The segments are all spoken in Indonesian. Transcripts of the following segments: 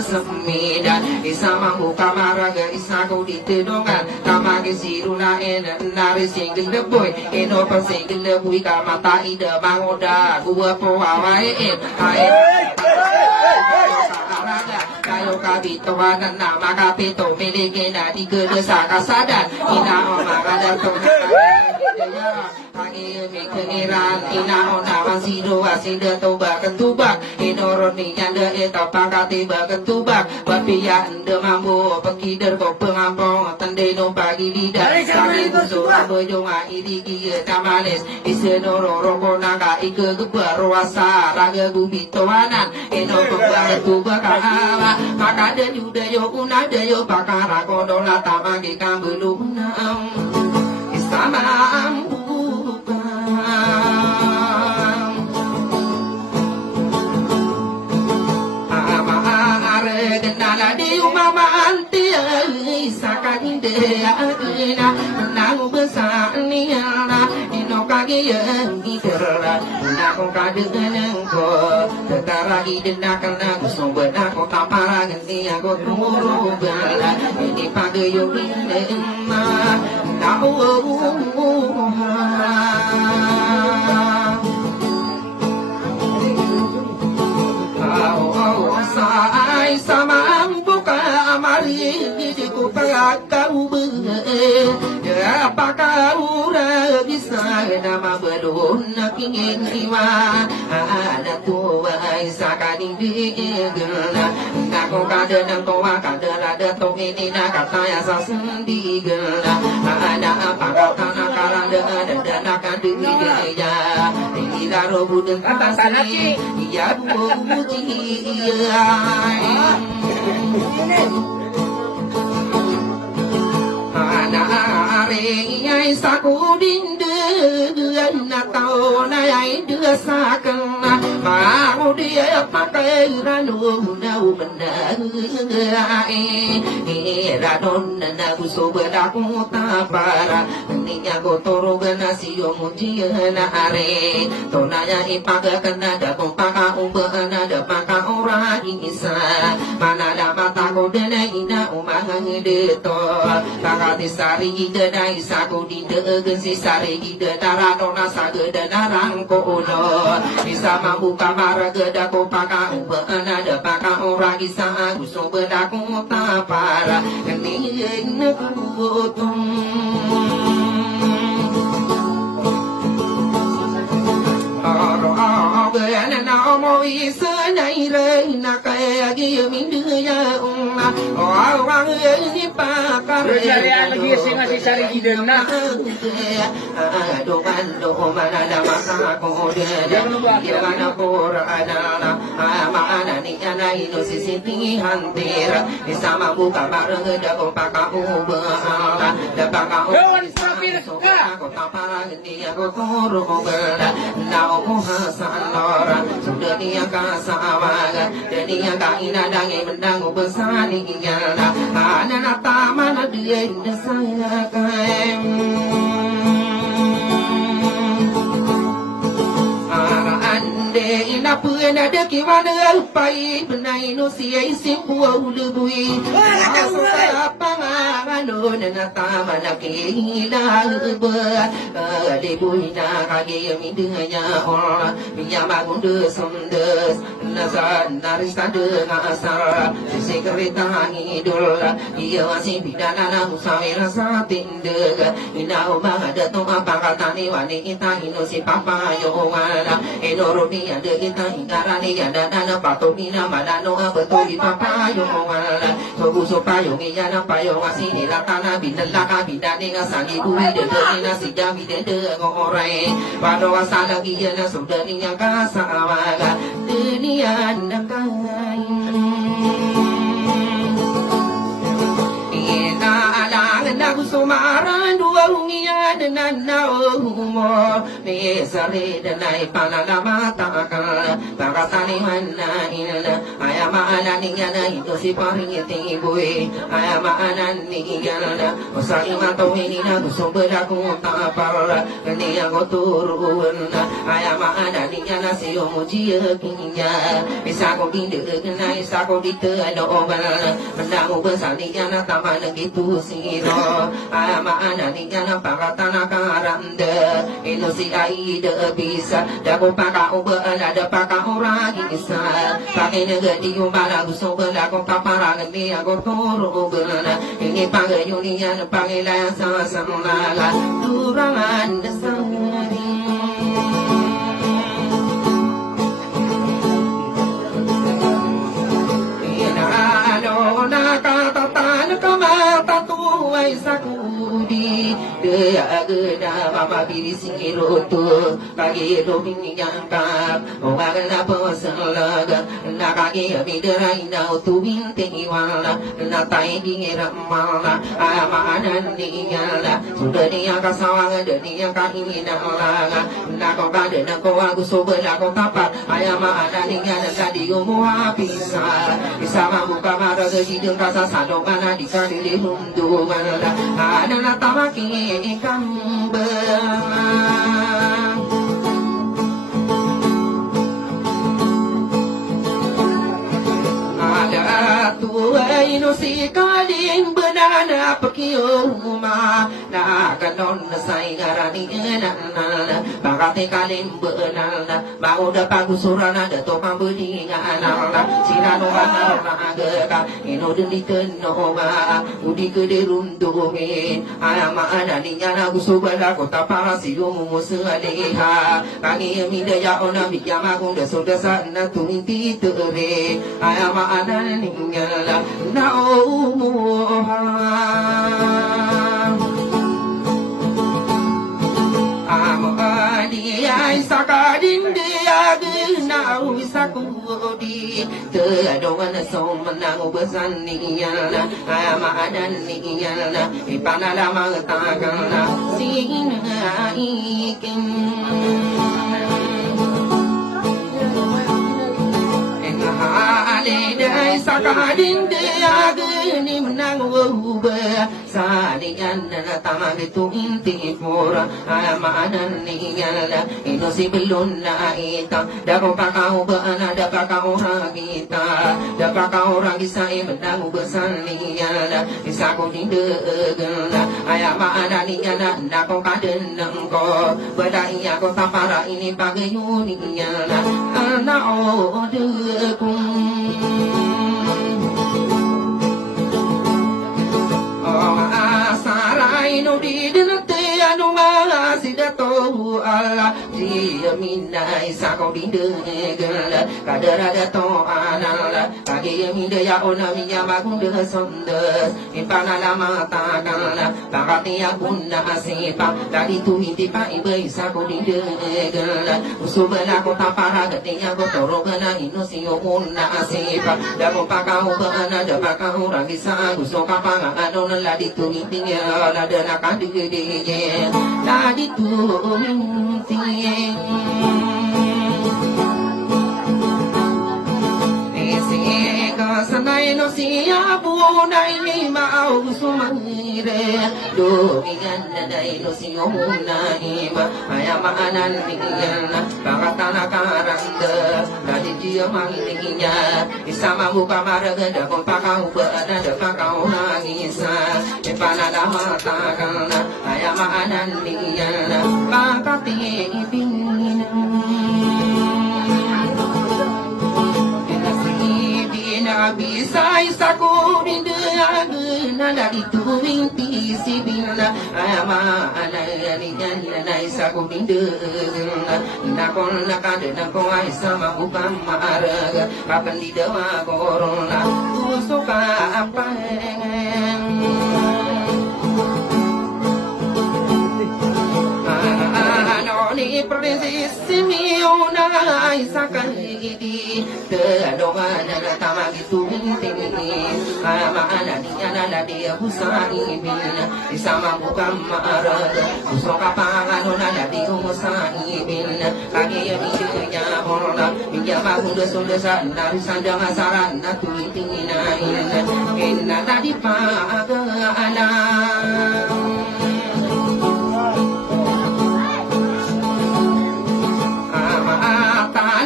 Semida isama buka maraga isaku di tedongan kamage siruna nari singgil deboy eno pa singgil deboy kamata ida mangoda gua powawai hai kayo kabito wanan nama kapito miliki na di kedesa kasadan ina omagada to Hangi mikiran ina ona masido asida toba kentubak inoroni nyanda eta pakati ba kentubak bapia ende mambo pekider ko pengampong tande no pagi lidah kami buso abojonga idiki tamanes isenoro roko naga ike gebaro asa raga gubito wanan eno pemba tubak kahawa maka de juda yo una de yo pakara kodola tamagi kambeluna sama nala di mama anti sakadin de na nangu besar ni na ino kage yang ikera na ko kade ko tetara ide na kana so bena ko tapara ganti aku turu bala ini page yo ine ma na Sai sama buka amari di kupaya kau ya apakah ura bisa nama belum nakingin iwa ada tua sakading digela aku kada nang ada to ini nak kata ya sasendi gela ada apa kata nakaranda ada nakadi dia ini daro budeng kasih ya buji Ai saku dinde na tao na ai đưa xa cần mà ô dia pakai ranu na ubanda ai ra don na kuso beda ku ta para ninya go toro gana sio muji na are to na ya ipaga kana da ko paka umba na da paka ora isa mana da mata ko dena ina umanga de to paka disari de dai saku dinde gensi sare gide darano nasa gede narang ko uno bisa mampu kamar gede ko paka umba ada paka ora isa aku so beda ko tapara keni neku tum na mo isa na ire na kaya gi min ya umma o awang ni pa ka re lagi singa si sari giden na do bando mana da masa ko de ya na por ana ma ana ni ana ino si sinti hantera sama buka bareng da ko paka uba da paka ko tapara ni ya ko ro ko na o hasanora sudah dia kasawaga dan dia kaina dange mendang besani yana ana tamana dia saya kaem ande ina puena de kiwana pai benai no siai simpu ulubui pangano na tamana kila ba de buina kage mi denya ora ya magunde sondes nasa narista de ngasara sekreta ngidul iya wasi bidana na usawira satindega ina oma ada to apakatani wanita ino si papa yo wala enoro ni ada kita ingarani ada dana patomina madano abetoi papa yo wala sobu sopayo ngiyana payo wasini latana bidalaka bidani ngasangi bui de ina si jami de ngorai wado wasala giyana sudani yang kasawaga dunia nakai ina ala na gusumaran dua ungian Nanaumo ni sari danai panalama takal bakatani mana ina ayama ananiana itu si paring tibui ayama ananiana usai mato ini na soberaku tapal ni aku turun ayama ananiana si omuji kinya bisa kau tindak kenai bisa kau ditedoban mendamu besarnya taman gitu sino ayama ananiana pakatana karanda inusi aida bisa dapat pakai ubah ada pakai orang bisa pakai negeri umbala guso bela kau kaparangan dia kau turu bela ini pakai dunia pakai layar sama sama turangan desari sakudi dia gena mama biri singiroto kage robini yangkap owagana posalaga na kage midera ina utubin tehiwala na tai dingira mala ama ananiala sudah dia kasawanga dia kahina laga na ko kade na ko aku sobela ko kapal ayama ananiala tadi umuha bisa bisa mabuka mara gidung kasa salomana dikali hundu ada tamaki kambang ada tua inusi kaling benana pekiuma na kanon sai garani enana bakate kaling benana mau da pagusurana da topang bedingana sinano ana ga ino dendi tenoma udi gede rundume ayama ananinya na gusubala kota parasiyo musaleha kagi minda ya ona biyama kunda sodasa na tuminti tere ayama ananinya na umuha dia sakadin dia gena wisakudi teadongan som menang besan niana ama adan niana ipana lama takana sina ikin dai sakadin dia geni menang ubah sadian na tamang itu inti pura ama adan niala ino si belum na ita dapat pakau bana dapat pakau orang kita dapat pakau orang bisa menang ubah saniala bisa kau tindak ayama adan niala nak kau kaden nangko badai aku tapara ini pakai uniala anak odekung sarai no di dinate anu masida to ala dia minda isa ko dindegala kadara da to anala kage minda ya ona miya magunda sonda ipana la mata kala bagati ya bunda asipa dari tu hindi pa ibe isa ko dindegala usubala ko tapara gate ya ko torogana ino siyo bunda asipa dabo pakau bana da pakau ragisa gusto kapanga adon la di tu hindi la da na kandige la di tu sanay no siya bunay ni maaw sumangire domingan na day no siya bunay ma ayamaanan niyan pakatana karanda dadi dia manginya isama muka maraganda kung pakauban na pakau hangisa ipalala matakana ayamaanan niyan pakatingin bisa isa ko rinda na dari tuwing tisibina ama anani na isa ko rinda na kon nakadena ko ay sama upang maaraga kapan di dawa korona gusto ka apangen ni prinsesimi ona isa kahidi teadongan na tamagi tuwing ama anani na la dia Hussain bin Isama bukan marah Usoka pangan la dia Hussain bin Kage ya minya orang Minjama kuda sudah sana Sanjang asaran na tuitina Inna tadi pagana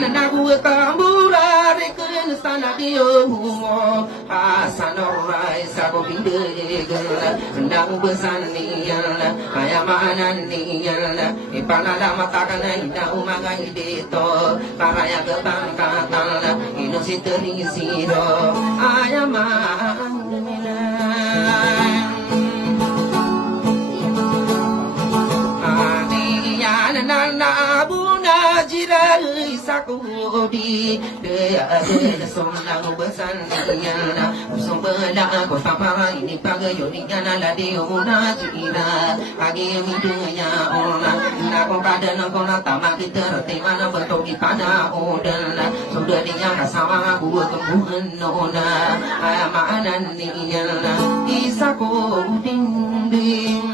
Nague kambura reken sana dio humo asanorai sago binde gela ndagu besaniyan ayamanan niyan ipana lama takana ina umaga ideto paraya gebangkatan ino siteri siro ayaman nana buna jira sakudi de ade sonang besandiana sombana ko papa ini pagayo ni kana la de una jira age mi dunya ona na ko kada na ko na tama kita te mana beto di pada odana sudah dia sama ku kembuhan nona amanan ni yana isako ding ding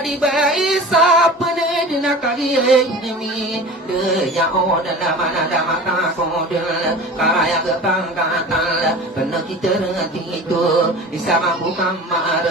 di baisa penedina kali ini dia oda mana ada mata kodel karaya kebangkatan kena kita itu bisa mampu kamar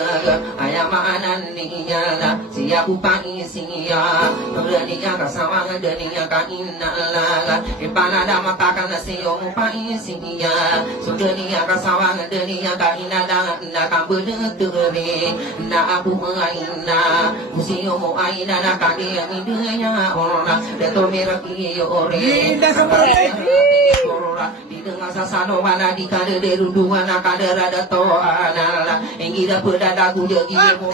ayamanan niya siap upai sia beraninya kasawang daninya kainala ipana ada mata kana siyo upai sia sudaninya kasawang daninya kainala na kabudere na abu aina Musio mo aina na kage ang idenya ora deto meraki ore Linda sampai ora di tengah sasano mana di kade derunduan akade rada to anala engira pedada guje gie mo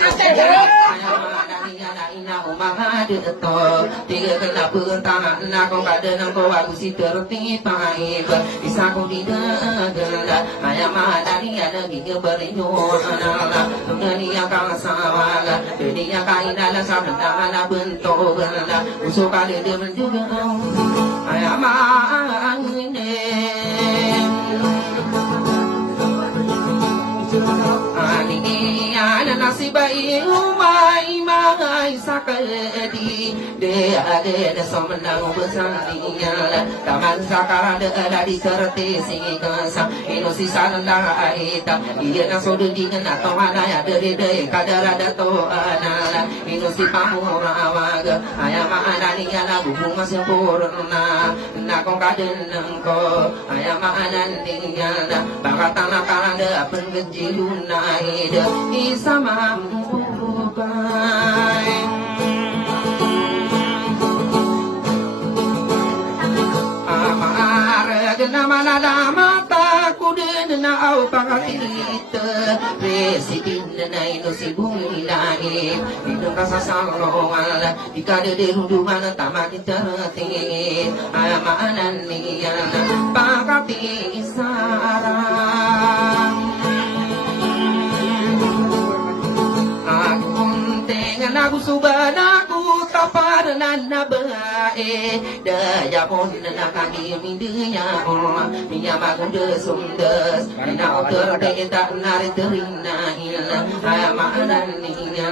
ina umaha deto tiga kena pentangan na ko kade nang ko aku si terti pai bisa ko di dagala ayama dari ada gie berinyo anala ngani akang sawaga dunia kaina la sabda la bentuk la usuk kali dia menjuga ayama angine ani ana nasibai umai mai sakadi de ade somnang besaniya taman sakara de di serti singkasa ino sisanda aita iya na sodu dingna to mana ya de kadara da to ana ino si pamura awaga ayama anani ana bunga sempurna na ko kaden ko ayama anani ana bakatana karande apen gejiluna ide isama bai amara nama nama takudin na au pakita residin na ino si bumi lahi ino rasa salawala dikade derunduan tamat terti amanan niya pakati sarang Naku subanaku tapar nana bae daya pon nana kaki mindinya orang minyak makan desundes nana otor deta nari terina ila amanan niya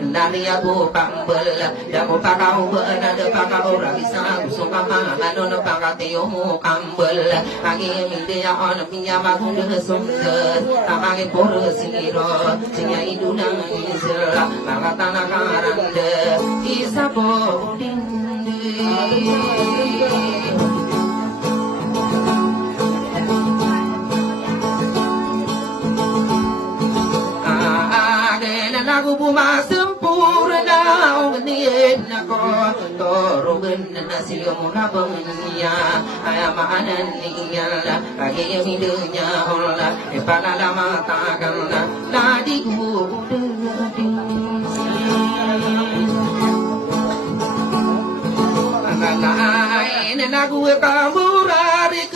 nani aku pambel aku pakau berada pakau rabisa suka mangan no pakate omu kambel kaki mindinya orang minyak makan desundes tamangin porosiro sinya idunang isra pakatana karande isapo dindi Naku buma sempurna ongni nako torungen nasi muna bangnya ayamanan niya kage hidunya ola epana lama takana ladi naku kamurari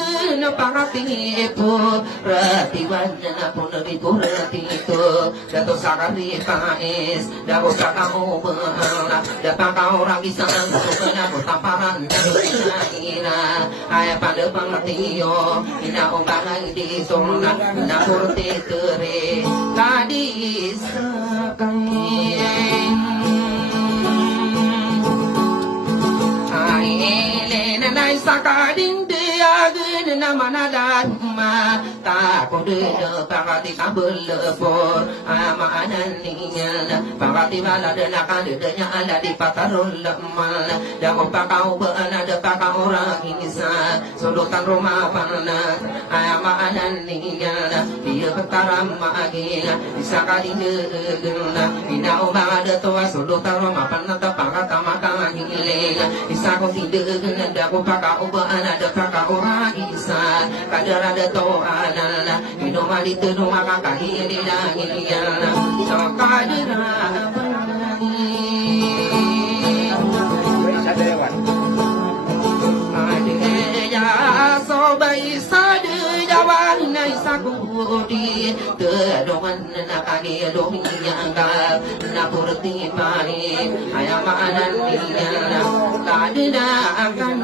na pangatipo ratiwan na punaripo ratito dato sa karipais dago sa kaubala dapat kau orang isang sukana ko taparan ina ay pada pangatiyo inaumbangan dito na kurte tere tadi sakay Nai sakadin dia gin na manada ma ta ko de pagati kabul por amanan niya pagati bala de na kan de nya ala di pakarol mal da ko pakau bana de pakau orang insa solo tan roma pana amanan niya dia pekaram agi sakadin de gin ina o ba de to solo tan roma pana ta pagata maka ngile isa ko ti de gin da ko paka uba anada paka ora isa kadara da to anala ino mali to no maka kahiri na ngiyana so kadara ya so bai sa de jawan nai sa kudi de doan na kage do ngiyanga na purti mali ayama anan ngiyana kadira akan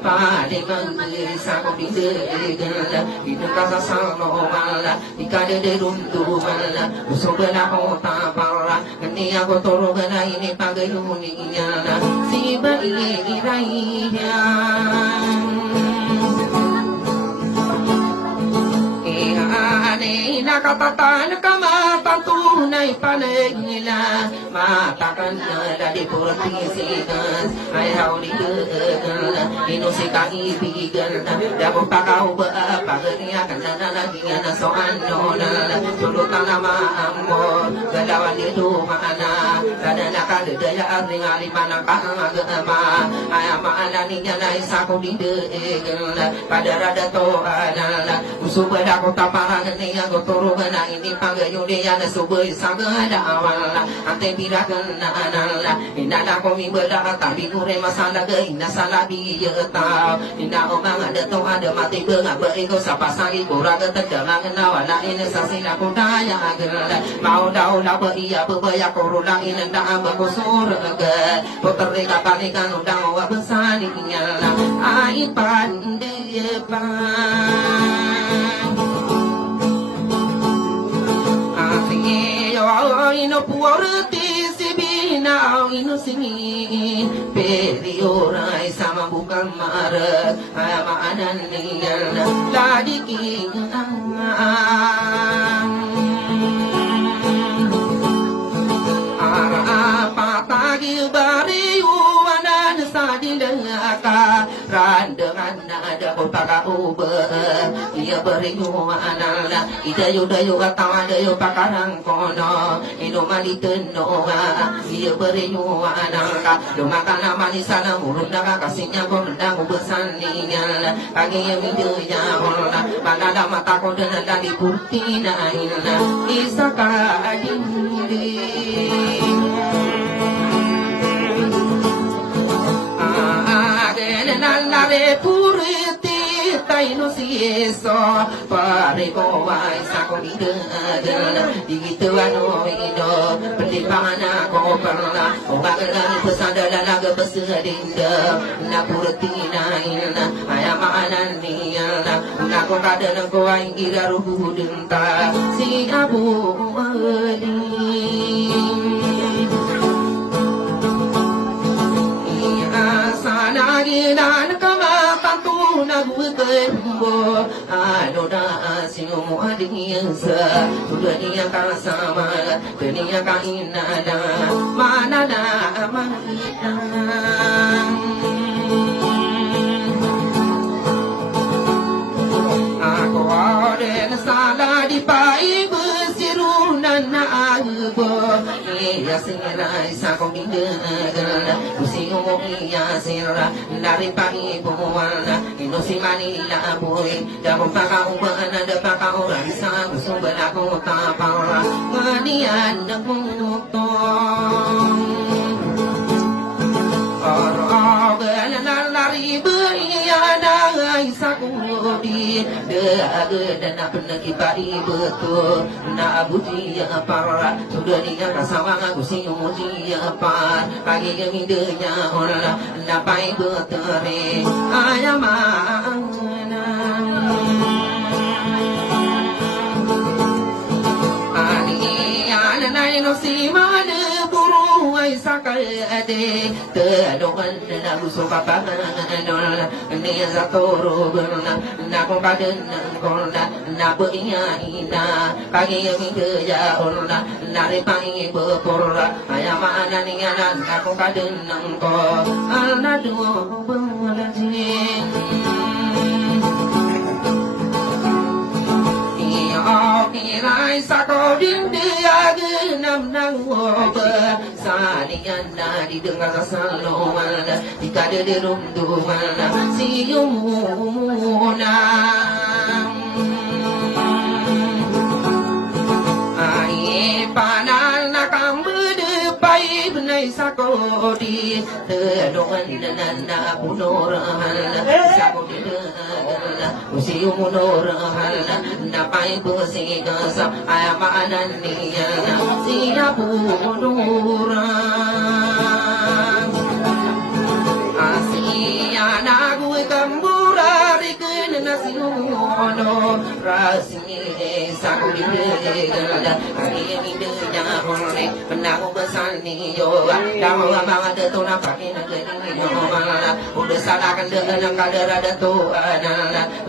Pali mangli sako bidegala itu kasa sama wala ikade de runtu wala usobela kota para ngeni aku toro gana ini pagayuninya si bai irainya nakatatan kamata tunay panagila matakan na dari purtisigan ay hawli gagal inusika ibigan dako pakaw ba pagniakan na nalagian na so ano na sulutan na maambo galawan dito maana kada nakadaya aring aliman kaagama ay maana niya na isako didegal padarada to anala usubada ko tapangan niya ko turugan na ini pagayuli na subay sa gadawan ante biragan na anala inala ko mi bala tabi kure masala gay na salabi yata ina o mga dato ada mati benga baigo sa pasagi kuraga tagdalang na wala ina sa sila ko daya agala mau daw la ba iya baya ko rulang ina da ba ko suraga potere ka panikan undang wa besani nyala ai pande pa ino puorti sibina ino sini periora sama bukan marah amanan niyan ladiki patagi bariu anan sadilaka randangan ada kota kauba ia beriu anala idayo dayo katawa dayo pakarang kono ino malitenno ia beriu anala domakana manisana murunda kasihnya gondang ubesaninya kage midoya ona balada mata kodana dari kurtina ina isaka adindi nalare puriti taino sieso pare kowai sako idana digito ano ido pendipana ko parla ogagan pesada laga pesedinda na puriti na ina ayama ananiya na ko kadana ko ai gira ruhu dinta si abu ali Naginan kama patuna butembo ano na sinumo adiyasa tudaniya kasama daniya kainada manada mahita ako aren sala di paibu sirunan na agbo iya sira isa kong ginagala Kusing mo iya sira Dari pagi buwan Inusi Manila boy Damo pakauban na pakauran Sa gusto ba na ko tapang Manian na butong Aragan na naribaya na isa kudi Dagan na panakipai betul Na buji para Sudah dia kasawang aku siuji apa Kagi yang hidupnya olah Napai beteri Ayamang no si mana buru ai sakal ade terdokan na ruso papa ni za toro berna na ko baden korna na punya ina pagi yang dia orna na re pai bepora aya mana ni ana na ko baden ko ana duo balaji Kirai sako dindia genam nang oba Salian na didengar salongan Jika ada di runduman siumuna Ai panal nakam berdepai benai sako di Terdongan dan na punoran Sako di Usiu munoran Napai besigasa Ayamanan niya Sina punoran Asia nagui kambura Rikin nasiuno Rasini sakuri begala Kali ini dia hore Penang besar ni yo Damu amang ada tu nampak ni negeri yo Udah salahkan dengan kadar ada tu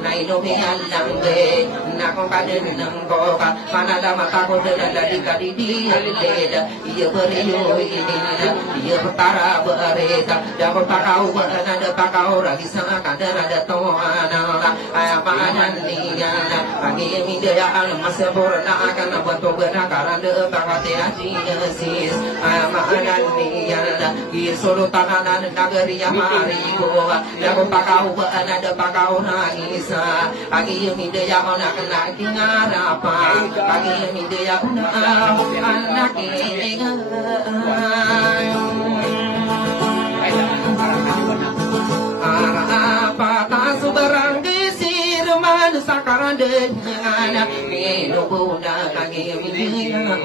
Naino hialang be Nakong kaden nang koka Panada mata ko dengan ladika di dia leda Ia beriyo ini Ia petara bereta Dapat pakau berada pakau Ragi sama kadar ada tu Ayamanan niya Pagi ini dia masih purna akan Bentuk benakaran Bakati haji sis Ayamanan niya Isulu tananan nagari Marigo Dapat pakau berada pakau Nangisa Pagi ini dia nak lagi ngarapa Pagi ini dia anak ini Apa tak seberang desir man sakaran dengan Minu budak lagi minyak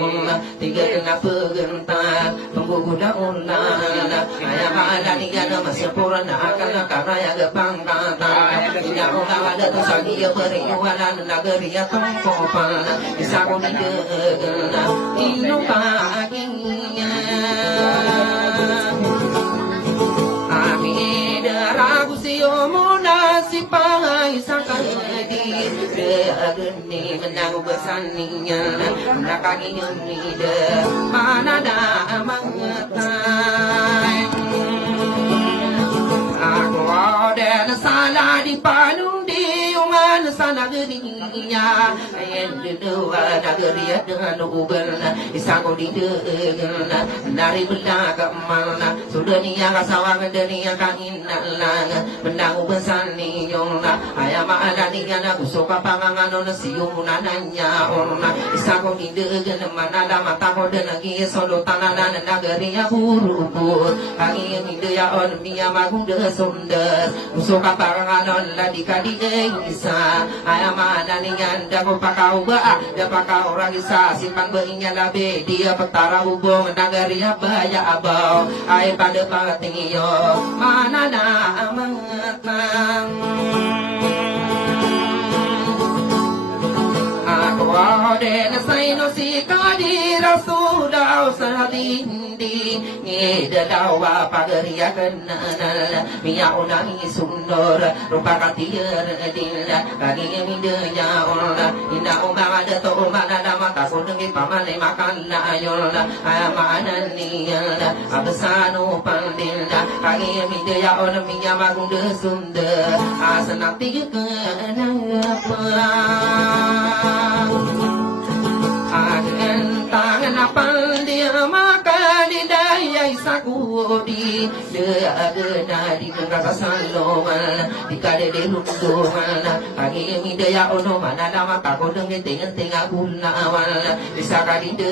Tiga kena pegentar Tunggu kuda ulang Ayah ada niat masih purna akan karaya kepangkatan Tidak ulang ada tersagi periuanan Nagari tungkopan Bisa ku didengar Inu paginya Ragu siyo muna si pangay sa kaladi Reagani menang besaninya Nakagiyong nida Manada mangatay Ako ada salah di panundi Uman sa nagariya Ayan dua nagariya dengan ubel Isa ko di degan Dari belakang mana Sudah niya kasawangan dan niya kainalang Menang ubesan niyo Ayam ada niya na gusto ka pangangano na siyong nananya Isa ko di degan Manada mata ko dan lagi Solo tananan nagariya burubur Kagi yung ideya on niya maguda sundas Gusto ka pangangano ladi ka di isa Ayam ada niya Dago pakau ba Dapakau ragisa Simpan berinya labe Dia petara hubung Nagariya baya abau Ay pada patiyo Mana na mengatang Ako den saino si kadira sudaw sa dindi Ngida daw pagariya kananal Miya unang isundor Rupa katiyar dila Kagi midanya ola Ina umangada to umana mata Kudungi pamali makan na yola Ayamanan niyala Abasano pandila Kagi midaya ola Miya magunda sunda Asanak tiga kenapa Agen tangan apa dia makan mudi de agena di kasa salongan di kade de lunduman agi mi de ya ono mana nama kako dengan tengah gunawan bisa kadi de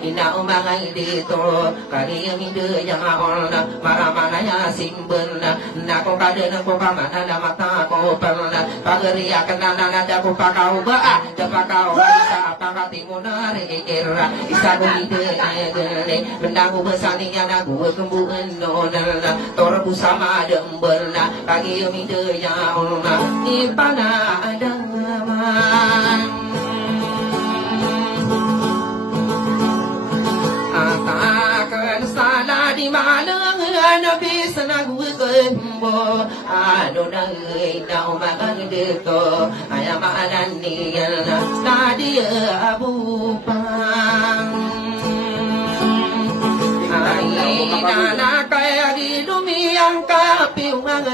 ina umanga ide to kadi mi de ya on mara mana ya simben na ko kade na ko mana nama ta ko perna pagari akan nada ko pakau ba da pakau ba apa timunare era isa ko ide ade bendaku besaninya na gue kembuen nona tor busama demberna kagi mi de ya ona ipana adaman atakan salah di mana nabi sana gue kembo anu nai na umakan deto ayamanan ni na dia abu pang nana kaya di dumiang kapiungan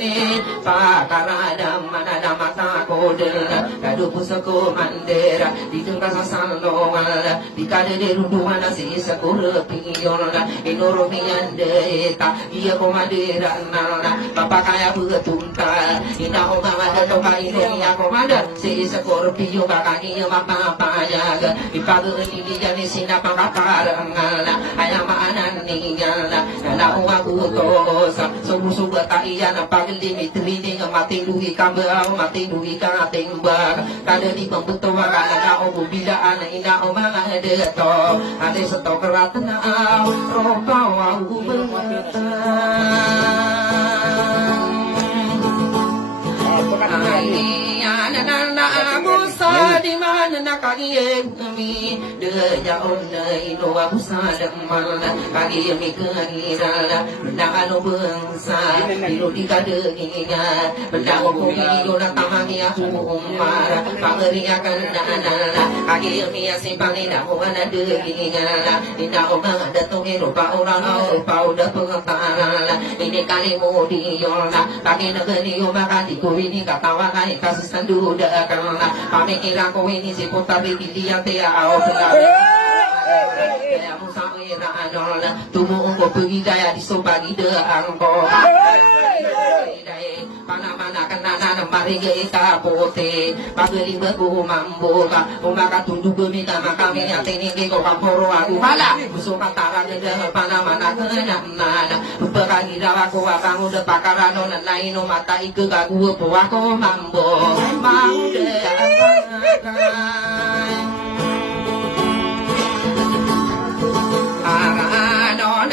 ni pakarada mana ada mata kodera kadu pusako mandera di tengah salongan di kade de runduan si sakura piyona inoro miandeta iya komadera nana papa kaya betunta ina oma ada to kali ni aku ada si sakura piyo bakani mama pajaga ipaga ni jani sina pangakarangan ayam anan niyana na uwa utosa subu taiyana pagli mitri mati dugi kambang mati dugi katimba kada di pembuto wakala na obubila ana ina omanga deto ade setok ratna ropa wa ubenta na musa di mana nak kagi mi de ya ona ino musa de mana kagi mi kagi dala na alo bangsa ino di kade nya benda ko mi yo na tamani aku umara pageri akan na kagi mi asimpang ina ko na de nya ina ko ma da to ino pa ora no pa udah pengatara ini kali mudi yo na kagi na gani yo makati ko ini katawa kai kasus sandu da karena kami kira kau ini si putar di dia tia au ya musa ira anola tubuh ungko pergi daya di sobagi de angko mana kenana mari ge kapote pageli begu mambo ka umaka tunduk minta makami atini ge ko kamporo aku hala musuh katara de mana kenana pepagi dawa ko abang udah pakarano naino mata ike gagu po ako mambo mau de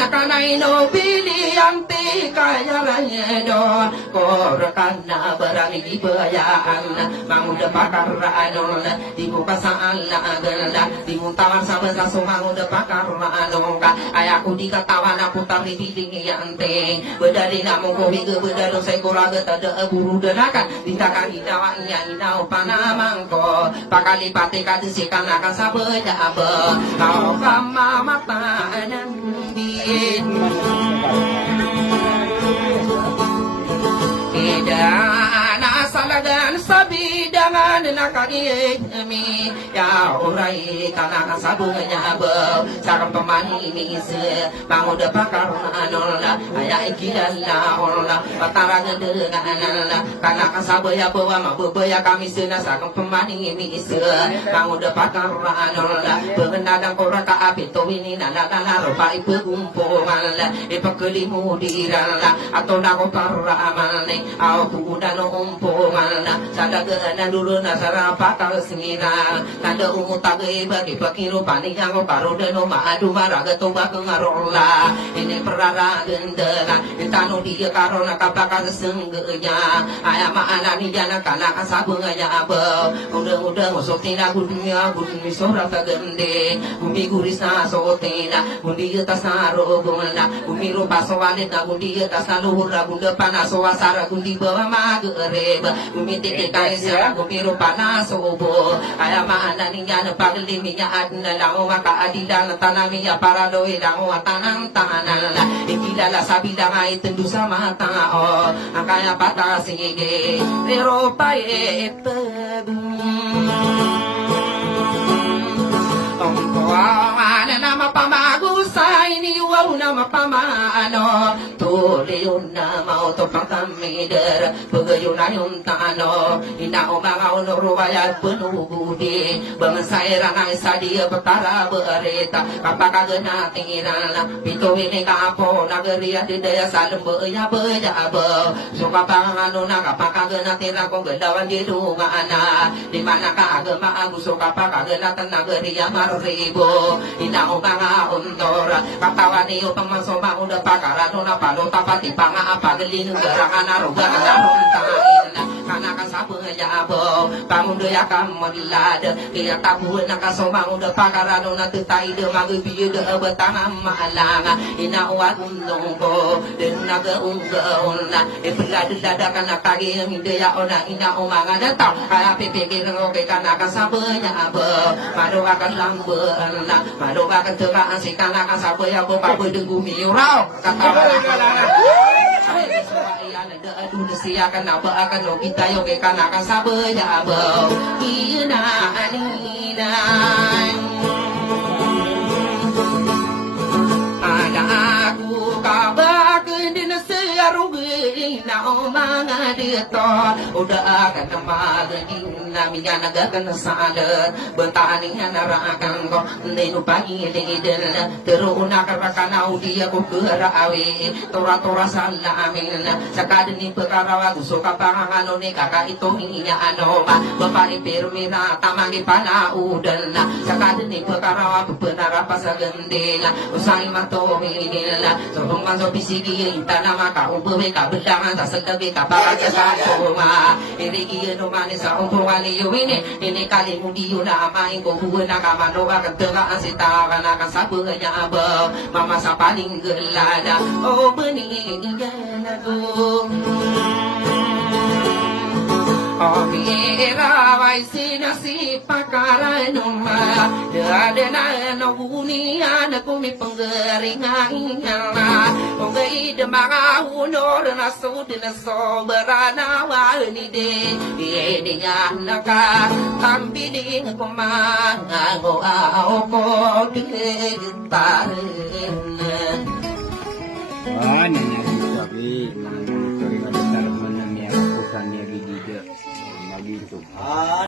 nakanay no pili ang kaya ranyedo korakan na barang ibayaan manguda pakarano di mo pasaan la agala di mo tawar sa basa so manguda pakarano ka ayaku di katawan aku tari piling yante bedari na mo ko bigo bedaro sa koraga tada buru denaka ditakan idawa nya inau panamang ko pakali pate ka disikan akan sabeda aba kau kama mata Ida salagan sabi dengan nakagimi ya urai kana sabungnya ba sarang pemani mise banguda pakarana aya ikidalla orla patarang dengan kana kasabaya bawa mabaya kami sena sarang pemani mise banguda pakarana benadang koraka api to ini nana rupa ibu kumpulan ipakelimu dirala atau nako paramane aku udah umpulan sadagana dulu nasara patal singina kada ungu tage bagi pakiro panik yang baru deno maadu maraga toba kengarola ini perara gendela itano dia karona kapaka senggenya ayama anani jana kana kasabungnya aba udah masuk tina dunia bumi sora kagende bumi gurisa sotina bumi tasaro gona bumi rupa sowalit na bumi tasaluhura bunda panaso asara gundi bawa magereba bumi titik kaisa bumi rupa nasobo ayama anani jana pagli minya adna lao maka adidan tanamiya para doi lao tanang tanala ikidala sabida mai tendu sama tao akaya pata sige Eropa nama pamagu sa ini wow nama pamagu leon na mau to patamider pagayun na yung tano inao mga unurubaya penugudi bamansayra na isa di patara berita kapakaganatiran pito ini kapo nagariya di daya salam beya beya be suka pangano na kapakaganatiran kung galawan di dungana di mana kaagama ang suka pakaganatan nagariya maribo inao mga untor katawan niyo pamansoma udah pakarano na palota pati panga apagalin garangan aruga naruntain kana kasabaya bo pamundo ya kamulad iya tabuan na kasoma udah pakarano na tutay de magbiyo de betang malanga inawat undongko den nagaunggaon na ipulad dadakan na kagi hindi ya ona ina umanga data kaya pipikir ngoke kana kasabaya bo maruwakan lambean na maruwakan tegaan si kana kasabaya bo pabudu miurau kata aduh siya kan apa akan lo kita yo ke kana kan sabaya ba ina anina ada aku kabak din serugi na omanga dito udah akan kembali naminya nagakan sadar bentani narakan ko nenu pagi leden teruna karakana udia ko kerawe tora salamin sakadeni perkara wa suka pangano ni kakak itu ninya anoma bapak permina tamangi pana udan sakadeni perkara wa benar apa sagendela usai mato minila sobong manso bisigi intana maka ubewe kabedangan tak sedegi kaparaja sakoma irigi no manis sa ini kali mudi una main ko buena kamano ka tengah asita kana ka sabanya aba mama sa paling gelada oh beni ingana go oh mira vai sina si pakara numa ada na no bunia na kumi penggeringan ingana ongai de maga unor na sud na soberana wa ni de de na ka kambi ding ko manga go ao ko de tarin nangyari sabi ng story na besar man niya kusan niya gigida magito